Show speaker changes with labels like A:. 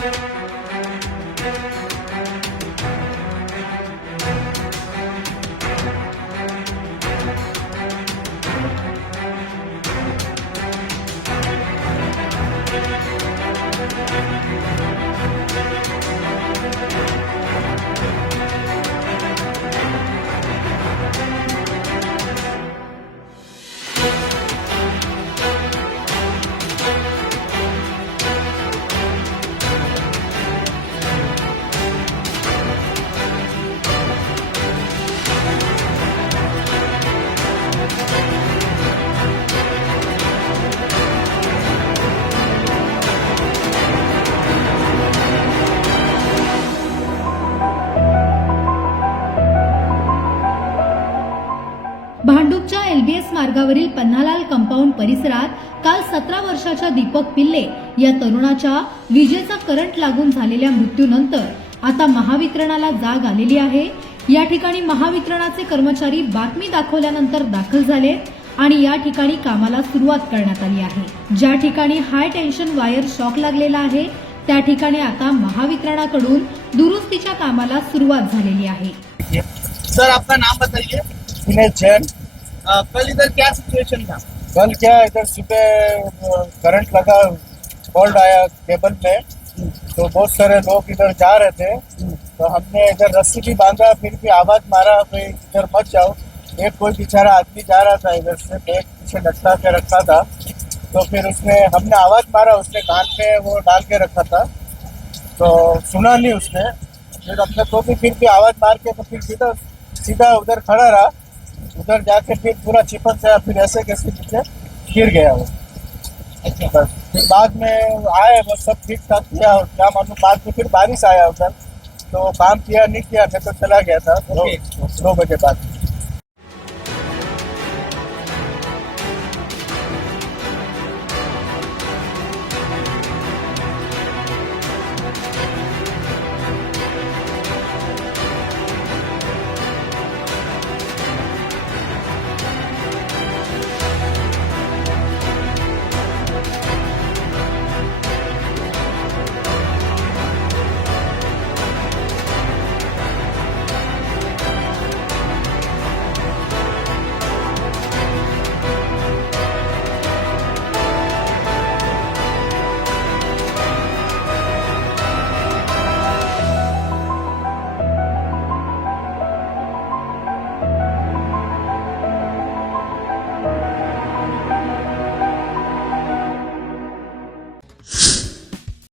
A: Thank you. भांडूपच्या LBS मार्गावरील Pannalal compound परिसरात काल सतरा वर्षाच्या दीपक पिल्ले या तरुणाच्या विजेचा करंट लागून झालेल्या मृत्यूनंतर आता महावितरणाला जाग आलेली आहे. या ठिकाणी महावितरणाचे कर्मचारी बातमी दाखवल्यानंतर दाखल झाले आणि या ठिकाणी कामाला सुरुवात करण्यात आली आहे. ज्या ठिकाणी हाय टेन्शन वायर शॉक लागलेला आहे त्या ठिकाणी आता महावितरणाकडून दुरुस्तीच्या कामाला सुरुवात झालेली आहे.
B: सर आपका नाम बताइए?
C: जैन।
B: कल इधर क्या सिचुएशन था?
C: कल क्या इधर सुबह करंट लगा फॉल्ट आया केबल में तो बहुत सारे लोग इधर जा रहे थे। तो हमने इधर रस्सी भी बांधा, फिर भी आवाज़ मारा, भाई, इधर मत जाओ। एक कोई बेचारा आदमी जा रहा था इधर से, बैग पीछे लटका के रखा था। तो फिर उसने, हमने आवाज़ मारा, उसने कान पे वो डाल के रखा था। तो सुना नहीं उसने। फिर अपने तो भी, फिर भी आवाज़ मार के तो फिर सीधा सीधा उधर खड़ा रहा। उधर जाके फिर पूरा चिपक गया फिर ऐसे कैसे नीचे गिर गया वो। बस। फिर बाद में आए वो सब ठीक ठाक किया और क्या मालूम बाद में फिर बारिश आया उधर। तो काम किया नहीं किया मैं तो चला गया था। दो, दो बजे बाद।